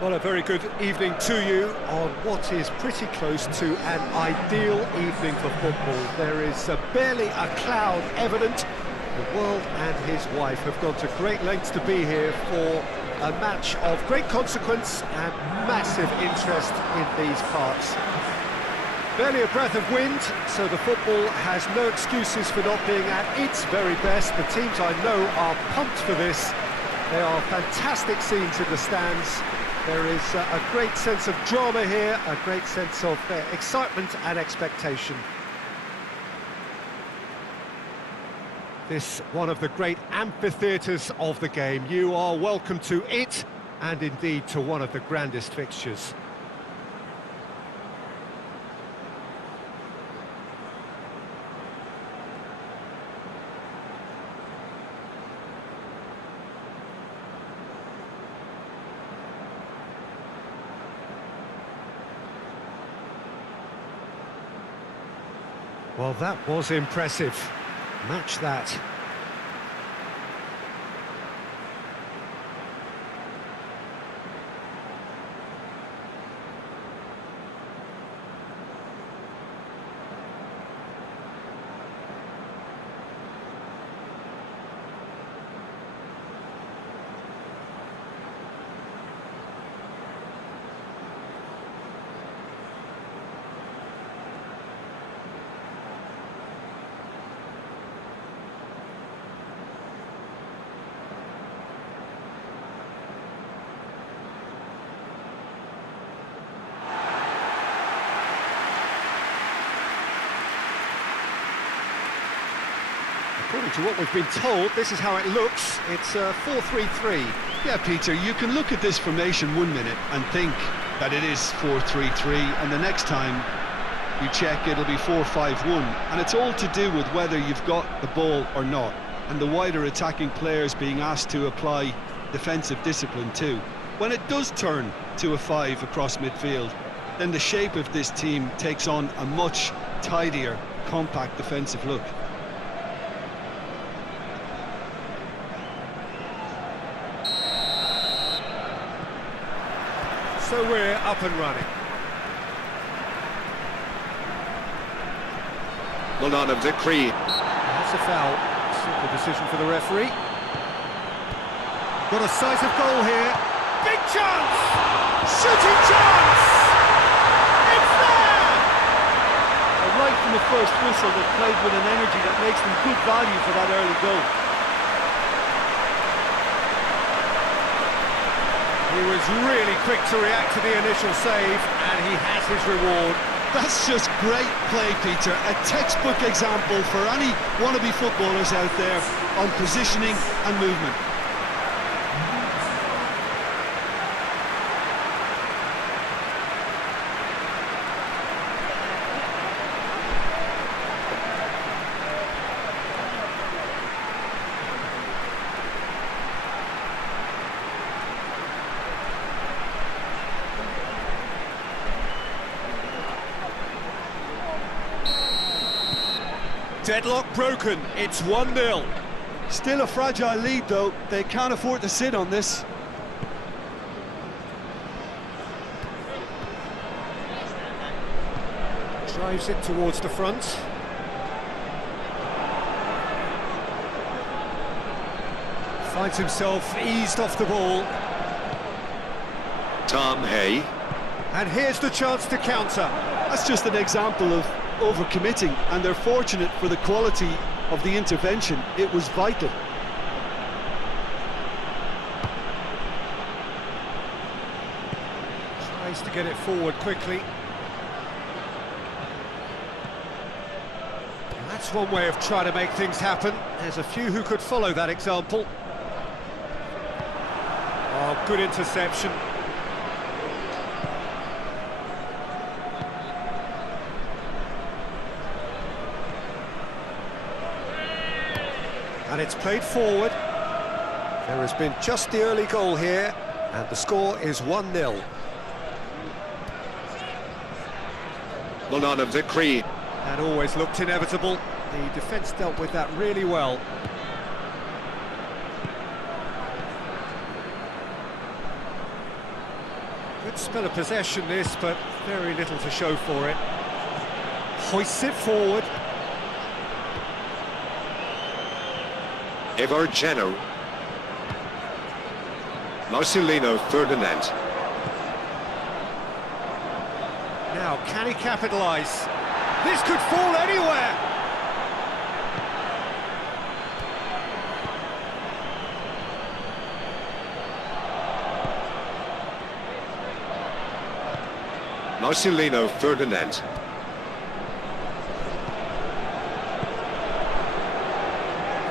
Well, a very good evening to you on what is pretty close to an ideal evening for football. There is barely a cloud evident. The world and his wife have gone to great lengths to be here for a match of great consequence and massive interest in these parts. Barely a breath of wind, so the football has no excuses for not being at its very best. The teams I know are pumped for this. They are fantastic scenes in the stands. There is a great sense of drama here, a great sense of excitement and expectation. This one of the great amphitheatres of the game. You are welcome to it, and indeed to one of the grandest fixtures. Well, that was impressive. Match that. According to what we've been told, this is how it looks. It's 4-3-3. Yeah, Peter, you can look at this formation 1 minute and think that it is 4-3-3, and the next time you check it'll be 4-5-1, and it's all to do with whether you've got the ball or not, and the wider attacking players being asked to apply defensive discipline too. When it does turn to a 5 across midfield, then the shape of this team takes on a much tidier, compact defensive look. So we're up and running. Well done, victory. That's a foul. Simple decision for the referee. Got a sight of goal here. Big chance! Shooting chance! It's there! Right from the first whistle, they played with an energy that makes them good value for that early goal. He was really quick to react to the initial save, and he has his reward. That's just great play, Peter. A textbook example for any wannabe footballers out there on positioning and movement. Deadlock broken, it's 1-0. Still a fragile lead though, they can't afford to sit on this. Drives it towards the front. Finds himself eased off the ball. Tom Hay. And here's the chance to counter. That's just an example of overcommitting, and they're fortunate for the quality of the intervention. It was vital. Tries to get it forward quickly. And that's one way of trying to make things happen. There's a few who could follow that example. Oh, good interception. And it's played forward. There has been just the early goal here, and the score is 1-0. Well done, victory. That always looked inevitable. The defence dealt with that really well. Spell of possession this, but very little to show for it. Hoists it forward. Evergeno. Marcelino Ferdinand. Now, can he capitalise? This could fall anywhere! Marcelino Ferdinand.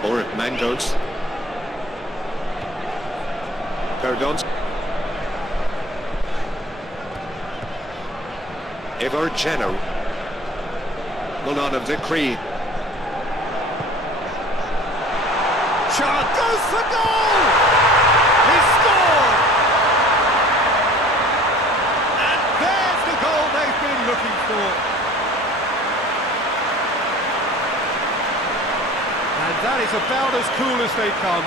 Or Mangoats. Perdons. Evergeno. Lallana Decree. Chant goes for goal! He scored! And there's the goal they've been looking for. And that is about as cool as they come.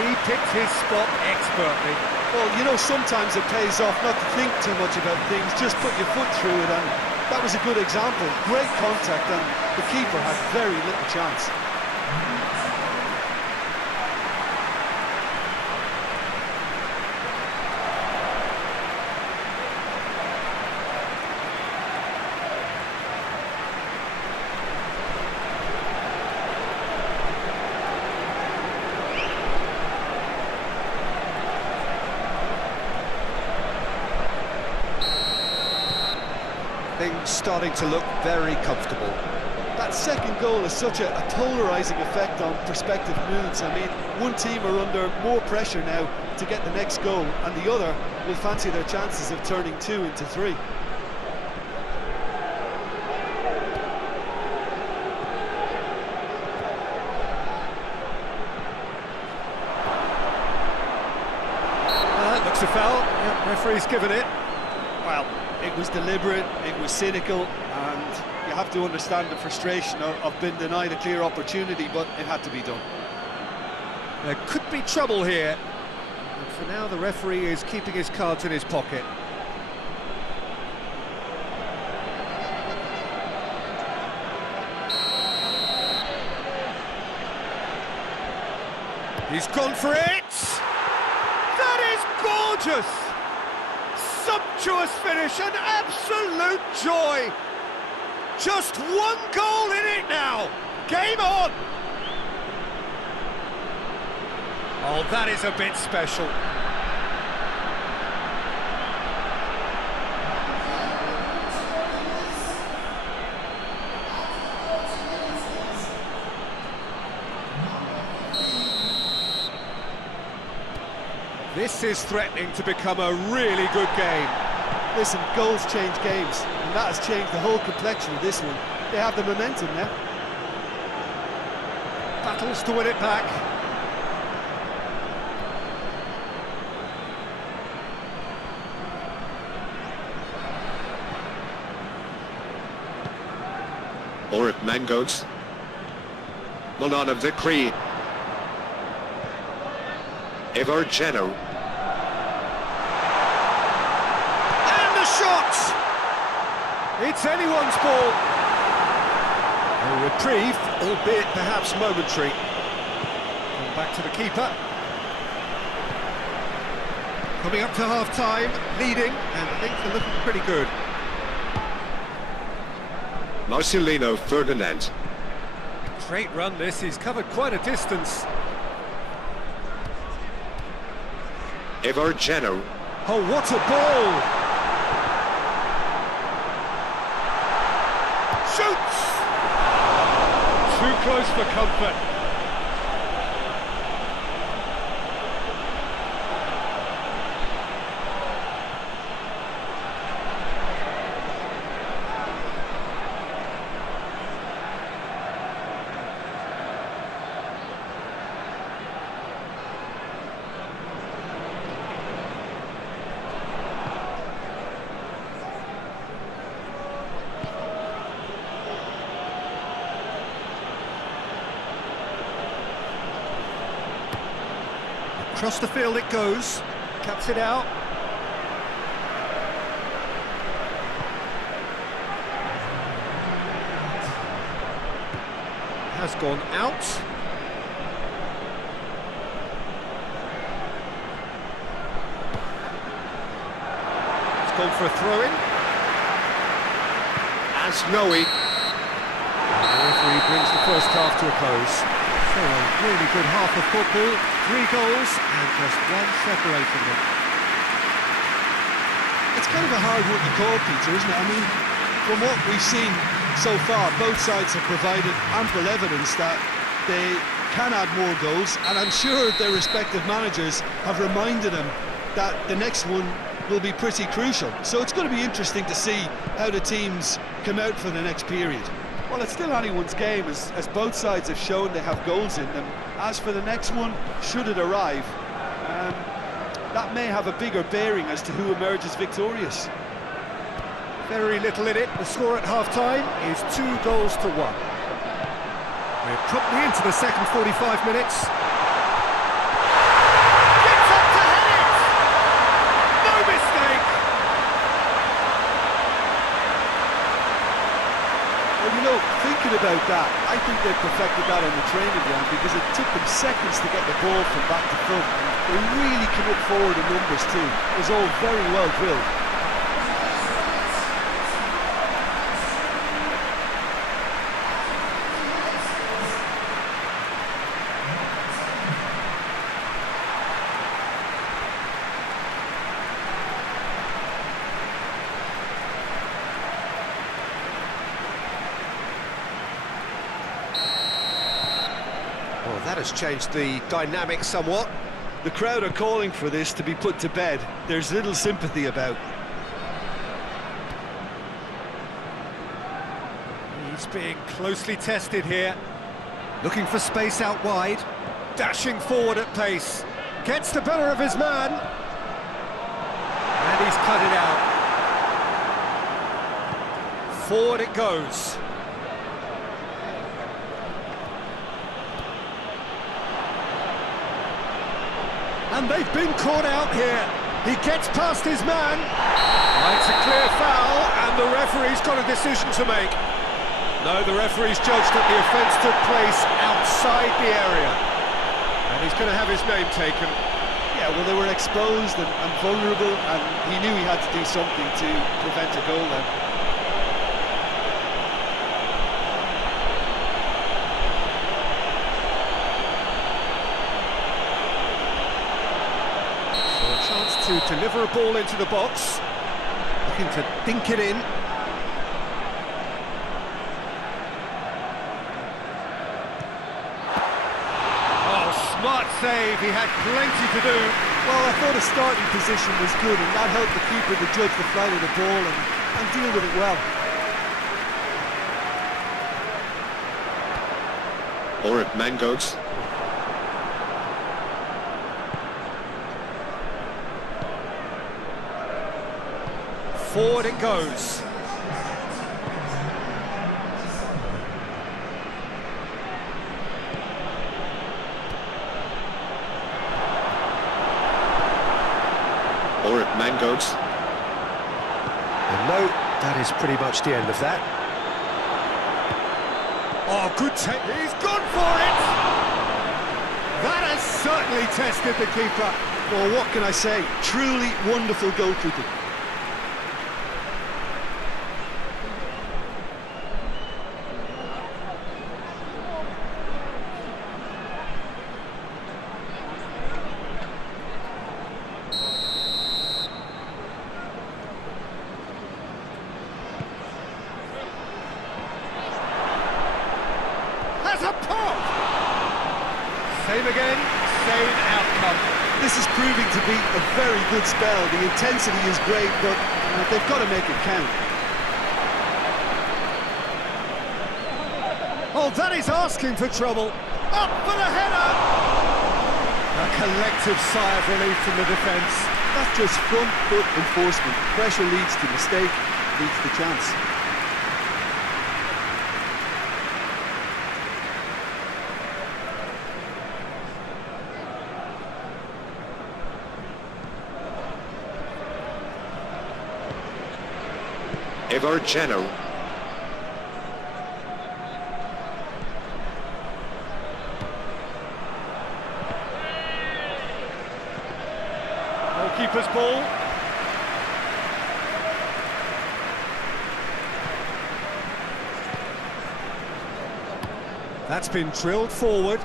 He picked his spot expertly. Well, you know, sometimes it pays off not to think too much about things, just put your foot through it, and that was a good example. Great contact, and the keeper had very little chance. Things starting to look very comfortable. That second goal has such a polarising effect on prospective moods. I mean, one team are under more pressure now to get the next goal, and the other will fancy their chances of turning 2 into 3. That looks a foul. Yep, referee's given it. Well, it was deliberate, it was cynical, and you have to understand the frustration of being denied a clear opportunity, but it had to be done. There could be trouble here. And for now, the referee is keeping his cards in his pocket. He's gone for it! That is gorgeous! Sumptuous finish, an absolute joy! Just one goal in it now! Game on! Oh, that is a bit special. This is threatening to become a really good game. Listen, goals change games, and that has changed the whole complexion of this one. They have the momentum now. Battles to win it back. Or Mangoats. Lallana Decree. Evergeno. And the shot! It's anyone's ball. A reprieve, albeit perhaps momentary. Come back to the keeper. Coming up to half-time, leading, and things are looking pretty good. Marcelino Ferdinand. Great run this, he's covered quite a distance. Evergeno. Oh, what a ball! Shoots! Too close for comfort. Across the field it goes, cuts it out. has gone out. It's gone for a throw-in. As Noe. The referee brings the first half to a close. So a really good half of football, 3 goals and just one separating them. It's kind of a hard one to call, Peter, isn't it? I mean, from what we've seen so far, both sides have provided ample evidence that they can add more goals, and I'm sure their respective managers have reminded them that the next one will be pretty crucial. So it's going to be interesting to see how the teams come out for the next period. Well, it's still anyone's game, as both sides have shown they have goals in them. As for the next one, should it arrive, that may have a bigger bearing as to who emerges victorious. Very little in it. The score at half-time is 2 goals to 1. We're promptly into the second 45 minutes. Gets up to head it! No mistake! Well, you know, thinking about that, I think they perfected that on the training ground because it took them seconds to get the ball from back to front. They really commit forward in numbers too. It was all very well drilled. Well, that has changed the dynamic somewhat. The crowd are calling for this to be put to bed. There's little sympathy about. He's being closely tested here. Looking for space out wide. Dashing forward at pace. Gets the better of his man. And he's cut it out. Forward it goes. And they've been caught out here. He gets past his man. It's a clear foul, and the referee's got a decision to make. No, the referee's judged that the offence took place outside the area. And he's going to have his name taken. Yeah, well, they were exposed and vulnerable, and he knew he had to do something to prevent a goal then. To deliver a ball into the box, looking to dink it in. Oh, smart save, he had plenty to do. Well, I thought his starting position was good, and that helped the keeper to judge the flight of the ball and deal with it well. Or if Mangoats. Forward it goes. Or if Mangoats. And no, that is pretty much the end of that. Oh, good take. He's gone for it! That has certainly tested the keeper. Well, what can I say? Truly wonderful goalkeeping. Same again, same outcome. This is proving to be a very good spell. The intensity is great, but they've got to make it count. Oh, that is asking for trouble. Up for the header! A collective sigh of relief from the defence. That's just front foot enforcement. Pressure leads to mistake, leads to chance. keeper's ball. That's been drilled forward.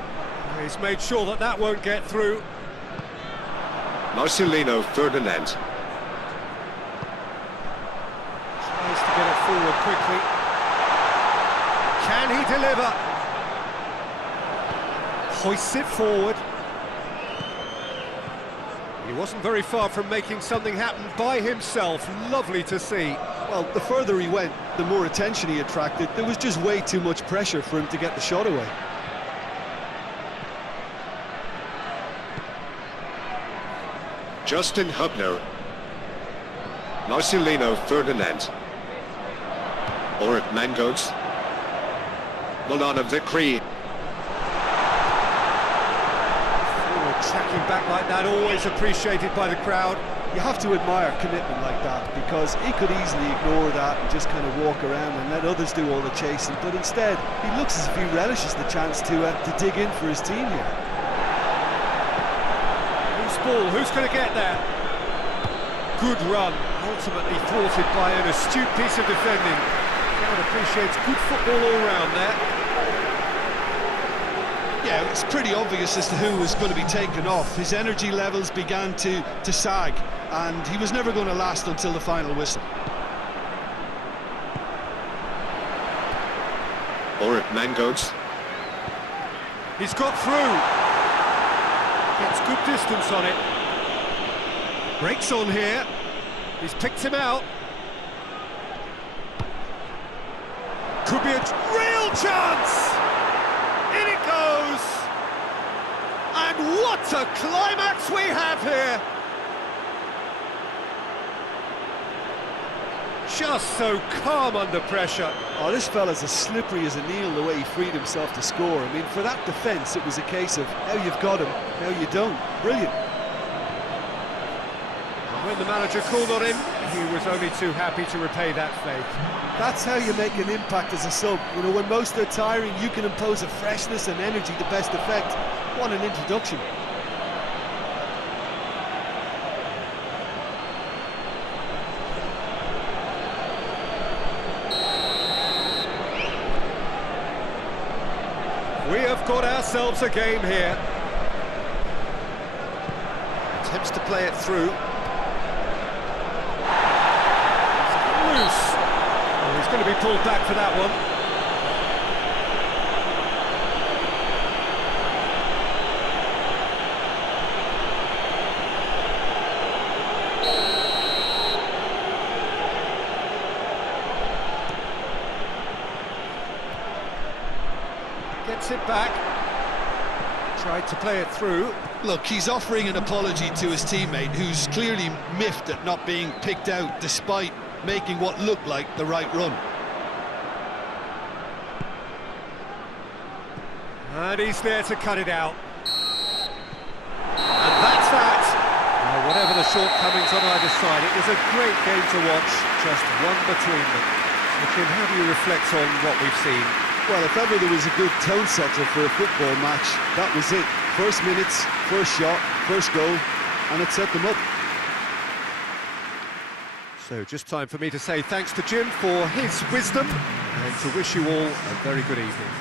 He's made sure that that won't get through. Marcelino Ferdinand. Tries to get it forward quickly. Can he deliver? Hoists it forward. He wasn't very far from making something happen by himself. Lovely to see. Well, the further he went, the more attention he attracted. There was just way too much pressure for him to get the shot away. Justin Hubner. Marcelino Ferdinand. Or at Mangoats. Milana Vickery. Forward tracking back like that, always appreciated by the crowd. You have to admire commitment like that, because he could easily ignore that and just kind of walk around and let others do all the chasing, but instead he looks as if he relishes the chance to dig in for his team here. Loose ball, who's going to get there? Good run, ultimately thwarted by an astute piece of defending. Crowd appreciates good football all round there. Yeah, it's pretty obvious as to who was going to be taken off. His energy levels began to sag, and he was never going to last until the final whistle. Or at Mangoats. He's got through. Gets good distance on it. Breaks on here. He's picked him out. Could be a real chance! In it goes! And what a climax we have here! Just so calm under pressure. Oh, this fella's as slippery as a needle the way he freed himself to score. I mean, for that defence, it was a case of now you've got him, now you don't. Brilliant. When the manager called on him, he was only too happy to repay that faith. That's how you make an impact as a sub. You know, when most are tiring, you can impose a freshness and energy to best effect. What an introduction. We have got ourselves a game here. Attempts to play it through. Loose. Oh, he's going to be pulled back for that one. Gets it back. Tried to play it through. Look, he's offering an apology to his teammate, who's clearly miffed at not being picked out despite making what looked like the right run. And he's there to cut it out. And that's that. Now, whatever the shortcomings on either side, it was a great game to watch, just one between them. Kim, how do you reflect on what we've seen? Well, if ever there was a good tone setter for a football match, that was it. First minutes, first shot, first goal, and it set them up. So just time for me to say thanks to Jim for his wisdom and to wish you all a very good evening.